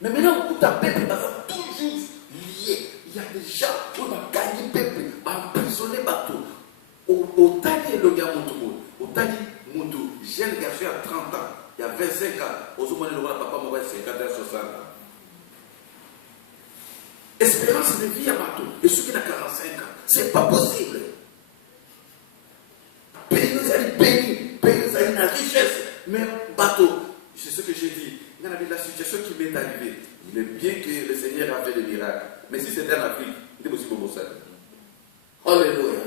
Mais maintenant tout un peuple bazala toujours lié. Il y a des gens qui ont gagné le peuple emprisonné partout. Au Tali au Tali Moutou, jeune garçon à 30 ans, il y a 25 ans, au Zoumane le papa m'a 50 ans, 60 ans. Espérance de vie à bateau, et ceux qui ont 45 ans, c'est pas possible. Pays nous a béni, pays nous a une richesse, mais bateau, c'est ce que j'ai dit, il y a la situation qui m'est arrivée. Il est bien que le Seigneur a fait des miracles, mais si c'était en Afrique, il est possible pour ça. Alléluia.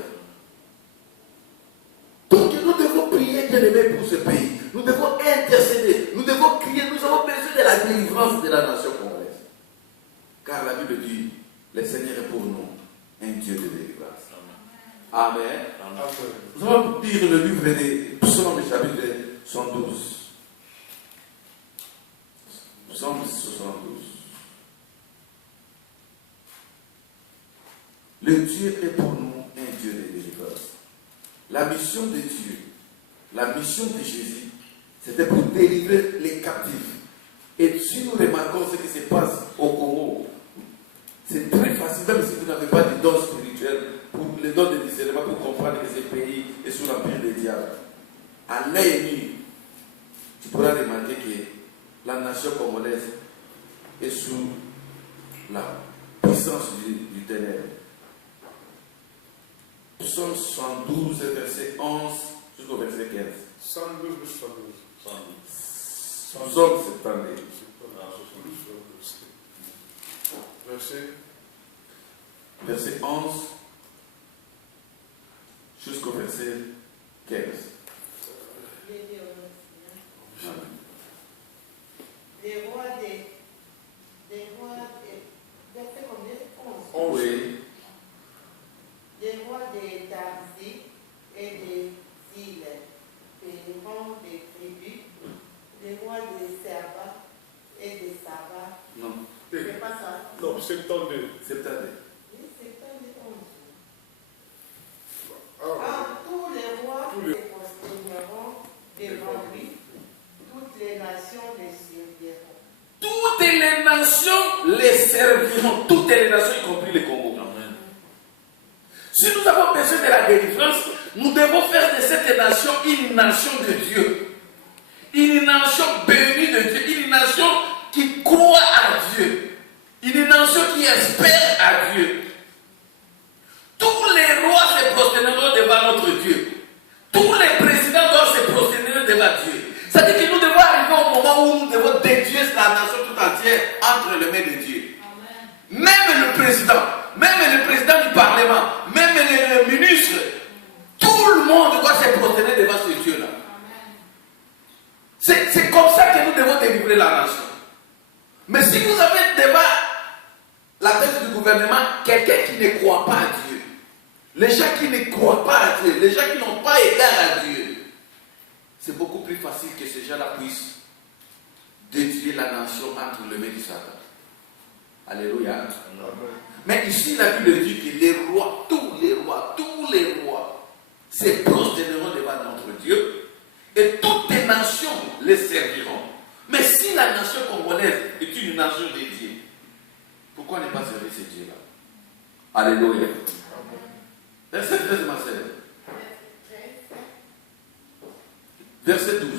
Donc nous devons prier bien-aimés pour ce pays. Nous devons intercéder. Nous devons crier. Nous avons besoin de la délivrance de la nation congolaise. Car la Bible dit, le Seigneur est pour nous un Dieu de délivrance. Amen. Amen. Nous allons lire le livre des Psaumes, chapitre 112. Psaume 72. Le Dieu est pour nous un Dieu de délivrance. La mission de Dieu, la mission de Jésus, c'était pour délivrer les captifs. Et si nous remarquons ce qui se passe au Congo, c'est très facile, même si vous n'avez pas de dons spirituels, pour les dons de discernement, pour comprendre que ce pays est sous l'empire des diables. À l'œil nu, tu pourras remarquer que la nation congolaise est sous la puissance du ténèbre. Psaume 112, verset 11 jusqu'au verset 15. 112 ou 112. Psaume 72. Verset 11 jusqu'au verset 15. Les rois verset combien? 11. Oui. Les rois des Tarsis et des îles, les rangs des tribus, les rois des Serva et des Saba. Non. C'est pas ça. Non, 72. 72. Oui, c'est pas les 11. Ah, Tous les rois se prosterneront devant lui, toutes les nations les serviront. Toutes les nations les serviront. Toutes les nations, y compris le Congo. Si nous avons besoin de la délivrance, nous devons faire de cette nation une nation de Dieu. Une nation bénie de Dieu. Une nation qui croit à Dieu. Une nation qui espère président, même le président du Parlement, même les ministres, tout le monde doit se prosterner devant ce Dieu-là. C'est comme ça que nous devons délivrer la nation. Mais si vous avez devant la tête du gouvernement quelqu'un qui ne croit pas à Dieu, les gens qui ne croient pas à Dieu, les gens qui n'ont pas égard à Dieu, c'est beaucoup plus facile que ces gens-là puissent détruire la nation entre les mains du Satan. Alléluia. Mais ici, la Bible dit que les rois, tous les rois, se prosterneront devant notre Dieu et toutes les nations les serviront. Mais si la nation congolaise est une nation dédiée, pourquoi ne pas servir ce Dieu-là? Alléluia. Verset 13, ma sœur. Verset 12.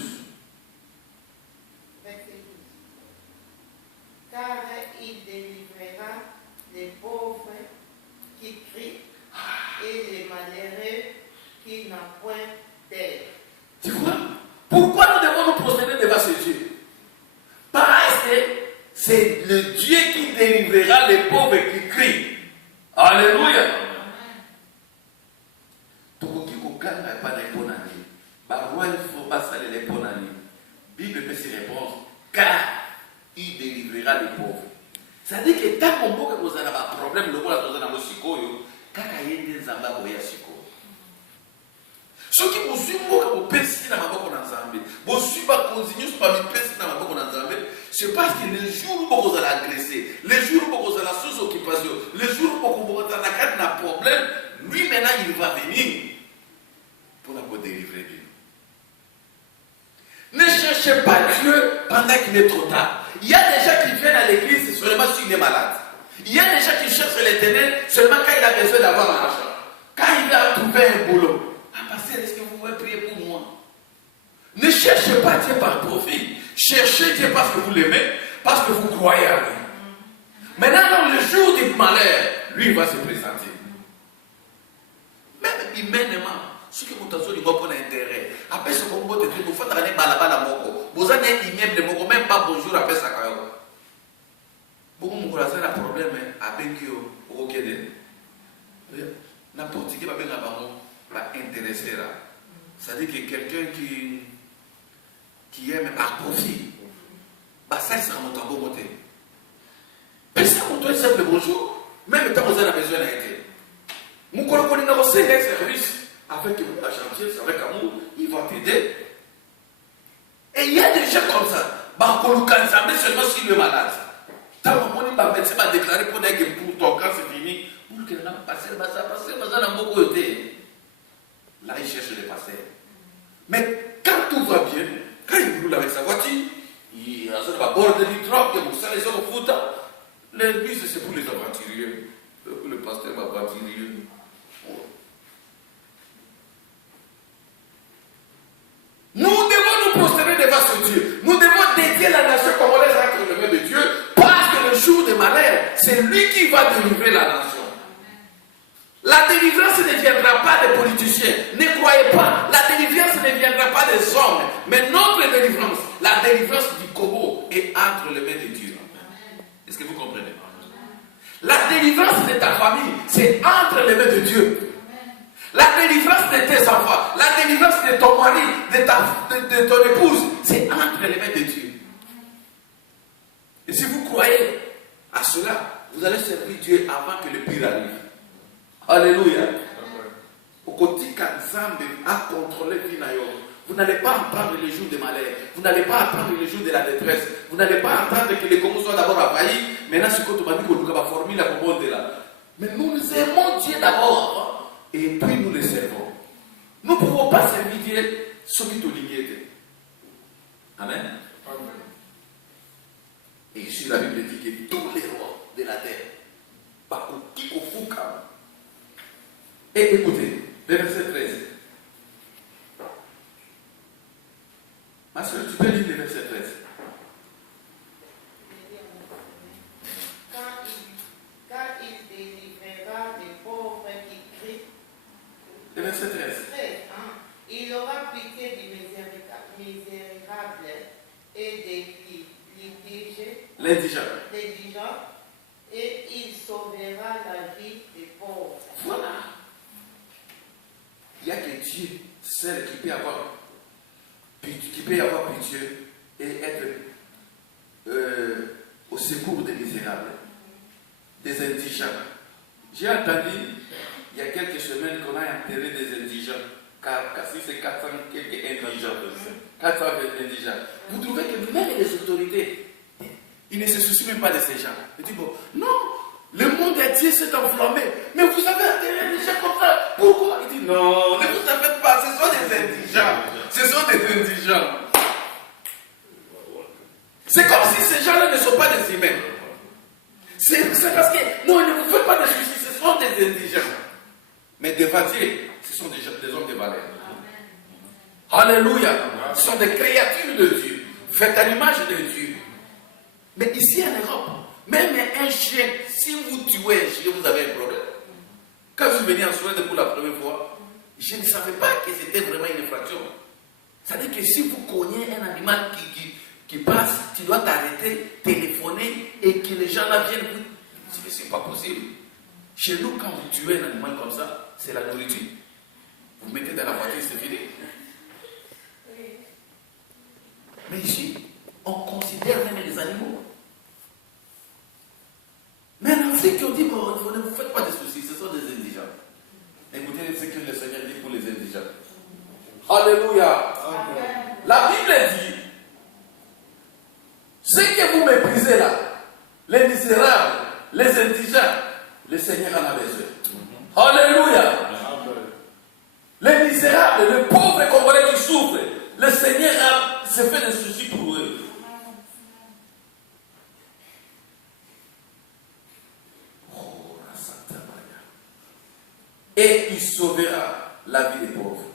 Car il délivrera les pauvres qui crient et les malheureux qui n'ont point d'aide. Tu vois? Pourquoi nous devons nous prosterner devant ce Dieu? Parce que c'est le Dieu qui délivrera les pauvres qui crient. Alléluia. Bible peut se répondre, car il délivrera les pauvres. C'est-à-dire que tant que vous avez un problème, le voilà dans un sikoyo, kaka yende nzamba boya sikoyo. Ce qui vous suit, vous pensez dans ma boque en ensemble, vous suivez pas continuer sur ma pensée dans ma boque en ensemble, c'est parce que les jours où vous allez agresser, les jours où vous allez la sous-occupation, les jours où vous allez un problème, lui maintenant il va venir pour vous délivrer de nous. Ne cherchez pas Dieu pendant qu'il est trop tard. Il y a des gens qui viennent à l'église seulement s'il est malade. Il y a des gens qui cherchent l'Éternel seulement quand il a besoin d'avoir l'argent. Quand il va trouver un boulot. Ah, pasteur, est-ce que vous pouvez prier pour moi? Ne cherchez pas Dieu par profit. Cherchez Dieu parce que vous l'aimez, parce que vous croyez à lui. Maintenant, dans le jour du malheur, lui, il va se présenter. Même humainement. Ce que vous avez dit, vous avez intérêt. Après ce que vous avez dit, vous faites un balabala moko. Vous avez un immeuble de moko, même pas bonjour après ça. Beaucoup de gens ont un problème avec eux. N'importe qui va intéresser. C'est-à-dire que quelqu'un qui aime à profit, ça sera mon tambour monté. Mais ça, mon toit, simple bonjour. Même quand vous avez besoin d'aider. Mon collègue, on a aussi un service. Avec la gentillesse, avec amour, il va t'aider. Et il y a des gens comme ça. Mais seulement s'il est malade. Tant que le médecin va déclarer pour dire que pour ton cas c'est fini. Pour que passer, là il cherche les pasteurs. Mais quand tout va bien, quand il roule avec sa voiture, il va bord de l'hydraulique, il va les hommes au foot. L'église c'est pour les aventuriers. Le pasteur va aventurier. Nous devons nous prosterner devant ce Dieu. Nous devons dédier la nation congolaise entre les mains de Dieu parce que le jour de malheur, c'est lui qui va délivrer la nation. La délivrance ne viendra pas des politiciens. Ne croyez pas. La délivrance ne viendra pas des hommes. Mais notre délivrance, la délivrance du Congo est entre les mains de Dieu. Est-ce que vous comprenez? La délivrance de ta famille, c'est entre les mains de Dieu. La délivrance de tes enfants, la délivrance de ton mari, de ton épouse, c'est entre les mains de Dieu. Et si vous croyez à cela, vous allez servir Dieu avant que le pire arrive. Alléluia. Au côté qu'Anzambe a contrôlé Vinayo, vous n'allez pas entendre les jours de malheur, vous n'allez pas entendre les jours de la détresse, vous n'allez pas entendre que les Congos soient d'abord envahis, maintenant c'est quand on m'a dit qu'on va former la commande là. Mais nous aimons Dieu d'abord. Et puis nous les servons. Nous ne pouvons pas servir Dieu sans l'unité. Amen. Et ici la Bible dit que tous les rois de la terre, et écoutez, le verset 13. Ma soeur, tu peux lire le verset 13. Quand il délivrera les pauvres qui crient, Le verset 13. Il aura pitié du misérable et des litiges, et il sauvera celle qui peut avoir pitié et être au secours des misérables, des indigents. J'ai entendu il y a quelques semaines qu'on a enterré des indigents, car si c'est 400 quelques indigents, 400 indigents. Vous trouvez que même les autorités, ils ne se soucient même pas de ces gens. Ils disent, bon, non, le monde entier s'est enflammé, mais vous avez enterré des gens comme ça. Pourquoi? Il dit, non, ne vous en faites pas, ce sont des indigents. Ce sont des indigents. C'est comme si ces gens-là ne sont pas des humains. C'est parce que, non, ne vous faites pas de soucis, ce sont des indigents. Mais devant Dieu, ce sont des hommes de valeur. Alléluia. Ce sont des créatures de Dieu, faites à l'image de Dieu. Mais ici en Europe, même un chien, si vous tuez un chien, vous avez un problème. Quand je suis venu en Suède pour la première fois, je ne savais pas que c'était vraiment une infraction. C'est-à-dire que si vous cognez un animal qui passe, tu dois t'arrêter, téléphoner et que les gens là viennent. C'est pas possible. Chez nous, quand vous tuez un animal comme ça, c'est la nourriture. Vous mettez dans la voiture, c'est fini. Mais ici, on considère même les animaux. Mais en Afrique, on dit, bon, ne vous faites pas de soucis, ce sont des indigents. Écoutez ce que le Seigneur dit pour les indigents. Alléluia. Amen. La Bible dit, ce que vous méprisez là, les misérables, les indigents, le Seigneur en a besoin. Alléluia. Les misérables, les pauvres Congolais qui souffrent, le Seigneur se fait des soucis pour eux. Oh, la Santa Maria. Et il sauvera la vie des pauvres.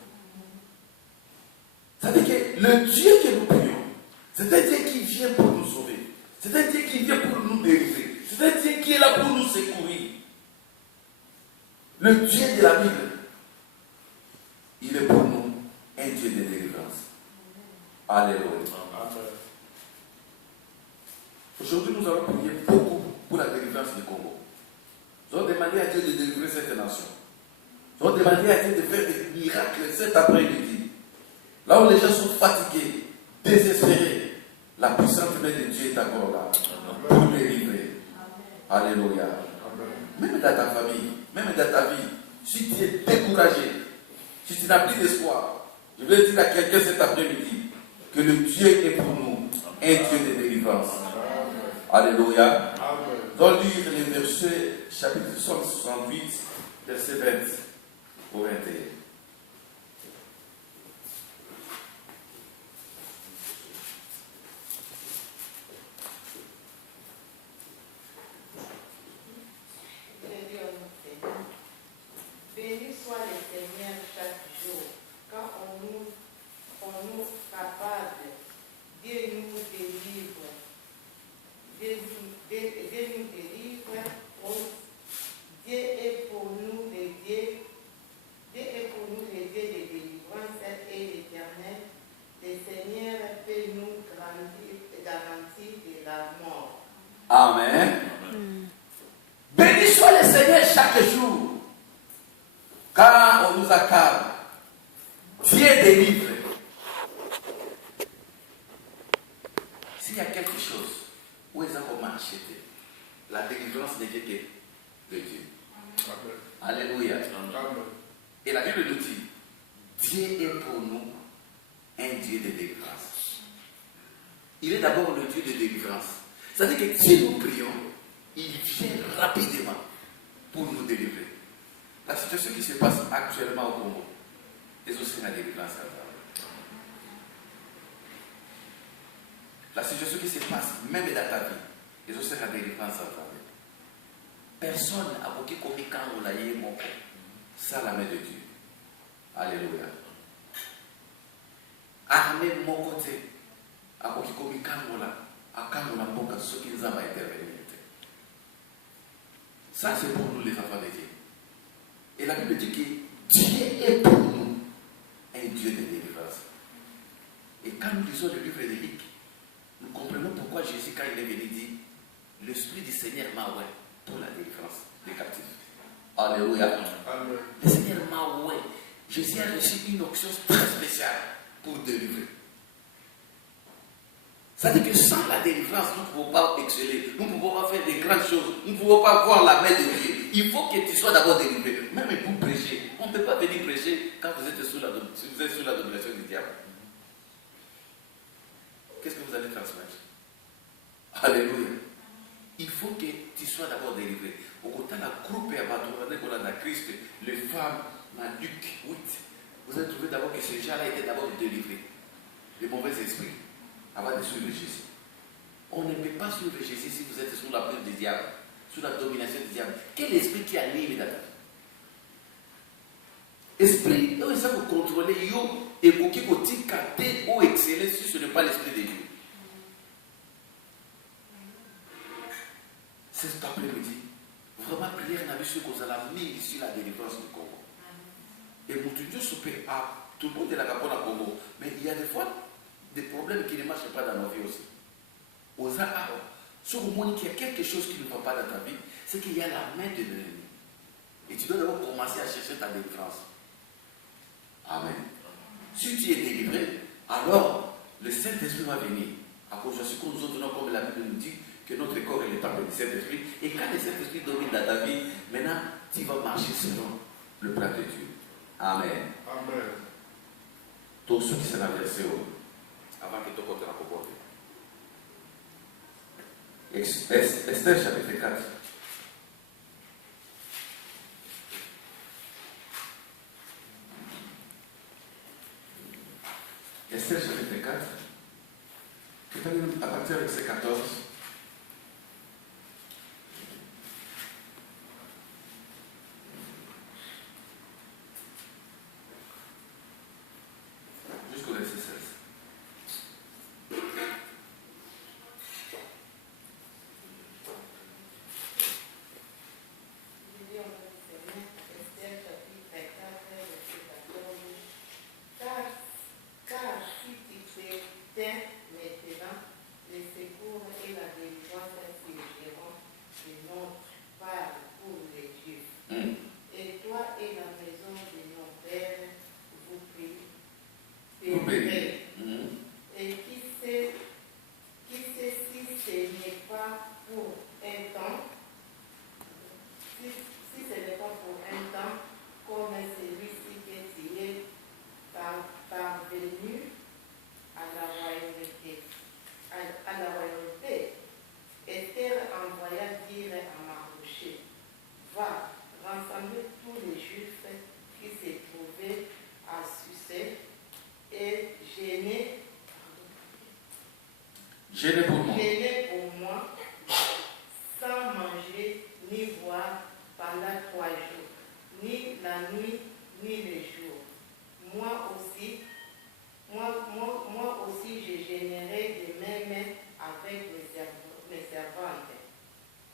C'est-à-dire que le Dieu que nous prions, c'est un Dieu qui vient pour nous sauver. C'est un Dieu qui vient pour nous délivrer. C'est un Dieu qui est là pour nous secourir. Le Dieu de la Bible, il est pour nous un Dieu de délivrance. Alléluia. Aujourd'hui, nous allons prier beaucoup pour la délivrance du Congo. Nous allons demander à Dieu de délivrer cette nation. Nous allons demander à Dieu de faire des miracles cet après-midi. Là où les gens sont fatigués, désespérés, la puissante main de Dieu est encore là pour délivrer. Alléluia. Même dans ta famille, même dans ta vie, si tu es découragé, si tu n'as plus d'espoir, je vais dire à quelqu'un cet après-midi que le Dieu est pour nous un Dieu de délivrance. Alléluia. Nous allons lire les versets, chapitre 168, verset 20 au 21. Béni soit le Seigneur chaque jour, quand on nous capable, Dieu nous délivre. Dieu nous délivre. Dieu est pour nous le Dieu. Dieu est pour nous le Dieu de délivrance et l'Éternel. Le Seigneur peut nous garantir de la mort. Amen. Béni soit le Seigneur chaque jour. Quand on nous accable, Dieu délivre. S'il y a quelque chose où ils ont acheté, la délivrance ne vient que de Dieu. Amen. Alléluia. Amen. Et la Bible nous dit, Dieu est pour nous un Dieu de délivrance. Il est d'abord le Dieu de délivrance. C'est-à-dire que si nous prions, il vient rapidement pour nous délivrer. La situation qui se passe actuellement au Congo est aussi la délivrance. La situation qui se passe même dans ta vie est aussi la délivrance. Personne n'a pu commis quand on l'a eu mon corps. Ça la main de Dieu. Alléluia. Armée mon côté. A pu commis quand on l'a. À quand on a beaucoup de ceux qui nous ont intervenu. Ça c'est pour nous les enfants de Dieu. Et la Bible dit que Dieu est pour nous un Dieu de délivrance. Et quand nous lisons le livre de Luc, nous comprenons pourquoi Jésus, quand il est venu, dit l'Esprit du Seigneur m'a ouvert pour la délivrance des captifs. Alléluia. Amen. Le Seigneur m'a ouvert Jésus a reçu une onction très spéciale pour délivrer. C'est-à-dire que sans la délivrance, nous ne pouvons pas exceller, nous ne pouvons pas faire des grandes choses, nous ne pouvons pas voir la main de Dieu. Il faut que tu sois d'abord délivré. Même pour prêcher, on ne peut pas venir prêcher quand vous êtes sous la domination du diable. Qu'est-ce que vous allez transmettre? Alléluia. Il faut que tu sois d'abord délivré. Au côté de la groupe et à la Christ, les femmes, dans Luc 8, vous avez trouvé d'abord que ces gens-là étaient d'abord délivrés. Les mauvais esprits, avant de suivre Jésus. On ne peut pas suivre Jésus si vous êtes sous la peur du diable, sous la domination du diable. Quel esprit qui anime la vie? Esprit, ils savent contrôler, et pour qui vous dites ou exceller si ce n'est pas l'esprit de Dieu. C'est cet après-midi. Vraiment, prière n'a vu ce qu'on a mis ici la délivrance du Congo. Et mon Dieu se peut à tout le monde est là pour le Congo. Mais il y a des fois des problèmes qui ne marchent pas dans nos vies aussi. Aux arts, sur le monde, qu'il y a quelque chose qui ne va pas dans ta vie, c'est qu'il y a la main de l'ennemi. Et tu dois d'abord commencer à chercher ta délivrance. Amen. Si tu es délivré, alors le Saint-Esprit va venir. À cause de ce que nous autres, comme la Bible nous dit, que notre corps est le temple du Saint-Esprit. Et quand le Saint-Esprit domine dans ta vie, maintenant, tu vas marcher selon le plan de Dieu. Amen. Amen. Tous ceux qui sont versé avant que tu te rapportes. Esther chapitre 4. Esther chapitre 4. À partir de verset 14. Jusqu'au verset 16. Gêné pour moi, sans manger ni boire pendant 3 jours, ni la nuit ni le jour. Moi aussi, je gênerai de mes mains avec mes servantes,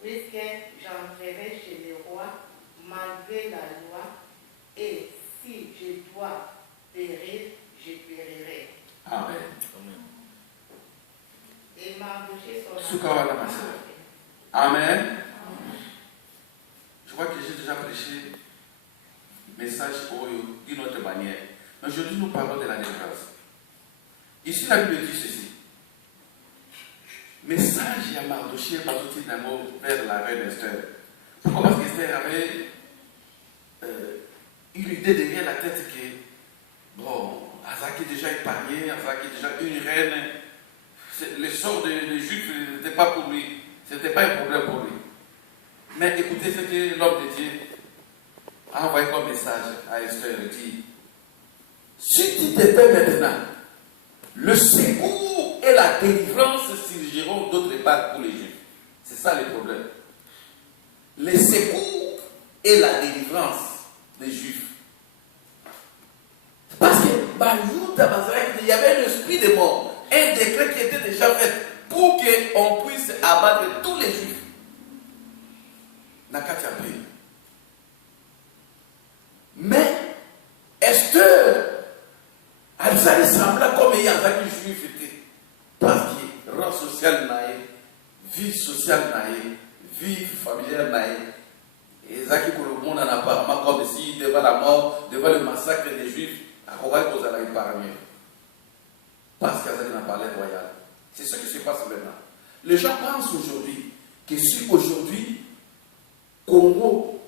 puisque j'entrerai chez le roi malgré la loi, et si je dois périr, je périrai. Amen. Amen. Je vois que j'ai déjà prêché message d'une autre manière. Mais aujourd'hui, nous parlons de la délivrance. Ici, la Bible dit ceci. Message à Mardoché, vers la reine Esther. C'est comment Esther avait une idée derrière la tête que, bon, Azaki est déjà épargné, Azaki est déjà une reine. Le sort des Juifs n'était pas pour lui. Ce n'était pas un problème pour lui. Mais écoutez ce que l'homme de Dieu a envoyé comme message à Esther. Il dit, si tu te fais maintenant, le secours et la délivrance surgiront d'autre part pour les Juifs. C'est ça le problème. Le secours et la délivrance des Juifs. Parce que, il y avait un esprit de mort. Un décret qui était déjà fait pour qu'on puisse abattre tous les Juifs. Mais Esther, elle semblait comme il y avait un juif était. Parce que rang social naïe, vie sociale naïe, vie familiale naïe. Et ça qui pour le monde en apparemment comme si il devait devant la mort, devant le massacre des Juifs, à Koraï vous allez épargner. Parce qu'il y a un palais royal. C'est ce qui se passe maintenant. Les gens pensent aujourd'hui que si aujourd'hui, Congo,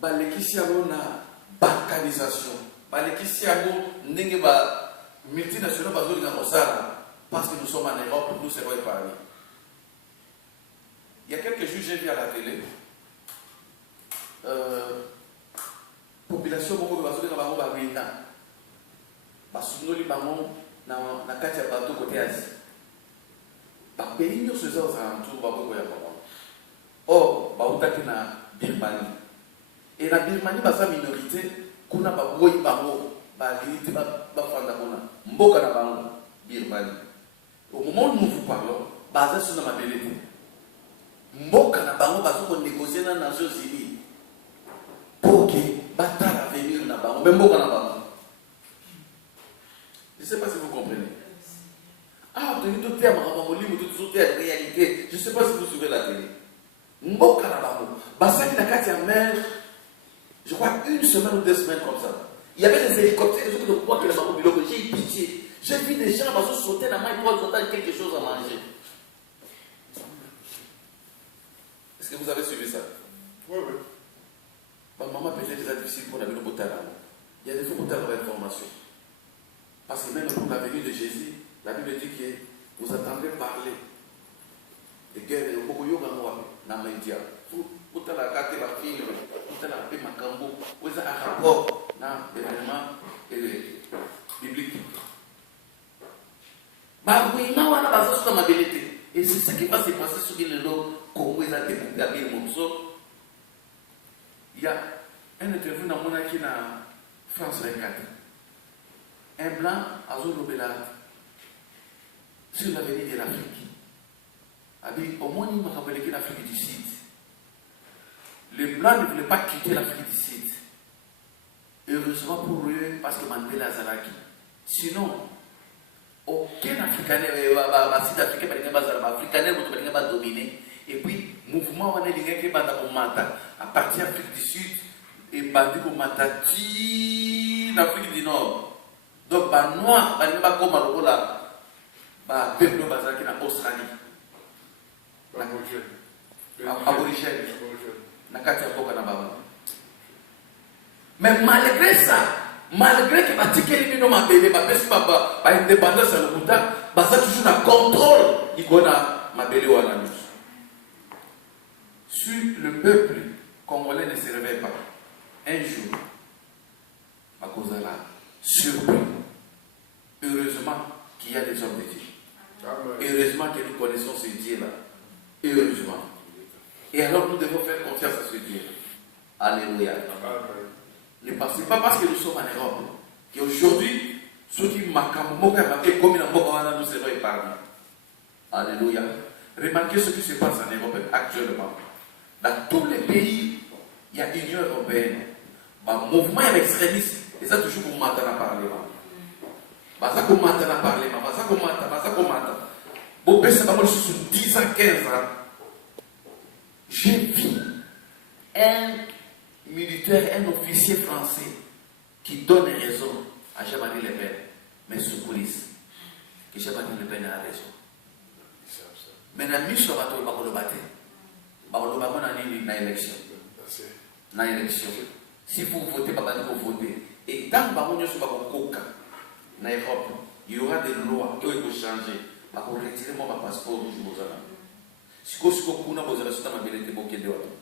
balekisi yango na balkanisation, balekisi yango ndenge ba multinationaux bazolinga kosala, parce que nous sommes en Europe, nous serons épargnés. Il y a quelques jours, j'ai vu à la télé, population moko bazolinga bango bawinda, basunoli bango na kati ya bateau côté Asie. Bapays nyonso eza aux alentours bakokoya bango. Or, bautaki na Birmanie. Et la Birmanie, baza minorité, kuna baboyi bango, baliti bafanda kuna, mboka na bango, Birmanie. Au moment où nous vous parlons, baza sur na mabelete. Mboka na bango bazo ko négocier na Nations Unies. Pour que batala venir na bango, même mboka na bango. Je ne sais pas si vous comprenez. Ah, tu as dit que la réalité. Je ne sais pas si vous suivez la télé. Mboka na bango. Basaki na kati ya mer. Je crois une semaine ou 2 semaines comme ça. Il y avait des hélicoptères, les autres de poids que les bango biloko. J'ai eu pitié. J'ai vu des gens qui sauter dans la main pour sauter quelque chose à manger. Est-ce que vous avez suivi ça? Oui, oui. Maman peut-être déjà difficile pour la vie de Botala. Il y a des fois Botala d'information. Parce que même pour la venue de Jésus, la Bible dit que vous entendrez parler de guerre et beaucoup de gens dans les médias. Vous avez regardé la film, vous avez regardé Makambo, vous avez un rapport dans l'événement biblique. Et c'est ce qui va se passer sur le Congo. Il y a un interview dans mon qui na France 24. Un blanc a sur l'avenir de l'Afrique. Au moins, il m'a rappelé que l'Afrique du Sud. Les blancs ne voulaient pas quitter l'Afrique du Sud. Heureusement pour eux, parce que Mandela a Zalaki. Sinon, aucun Africain va dominer. Et puis, mouvement à partir de l'Afrique du Sud et bandi pour Matati, l'Afrique du Nord. Donc, les Noirs, les peuple qui en Australie. Aborigène. Mais malgré ça, malgré que l'indépendance à l'Okuta, il y a toujours un contrôle si le peuple congolais ne se réveille pas, un jour, à cause de la surpris, heureusement qu'il y a des hommes de Dieu. Heureusement que nous connaissons ce Dieu-là. Heureusement. Et alors nous devons faire confiance à ce Dieu. Alléluia. Ne pensez pas parce que nous sommes en Europe qu'aujourd'hui, ceux qui m'ont et comme nous serons épargnés. Alléluia. Remarquez ce qui se passe en Europe actuellement. Dans tous les pays, il y a l'Union européenne. Le mouvement extrémiste, et ça toujours pour m'entendre parler. Ça comme m'entendre parler. Ça comme m'entendre. Bon, c'est pas moi, je suis sur 10 ans, 15 ans. J'ai vu un militaire, un officier français qui donne raison à Jean-Marie Le Pen, mais sous police. Que Jean-Marie Le Pen a raison. Mais dans le mission, il va le battre. Il va élection. Dans l'élection. Si vous votez, vous votez. Et tant que vous êtes en Europe, il y aura des lois qui vont changer. Pour retirer mon passeport, si vous avez un passeport, vous avez un passeport.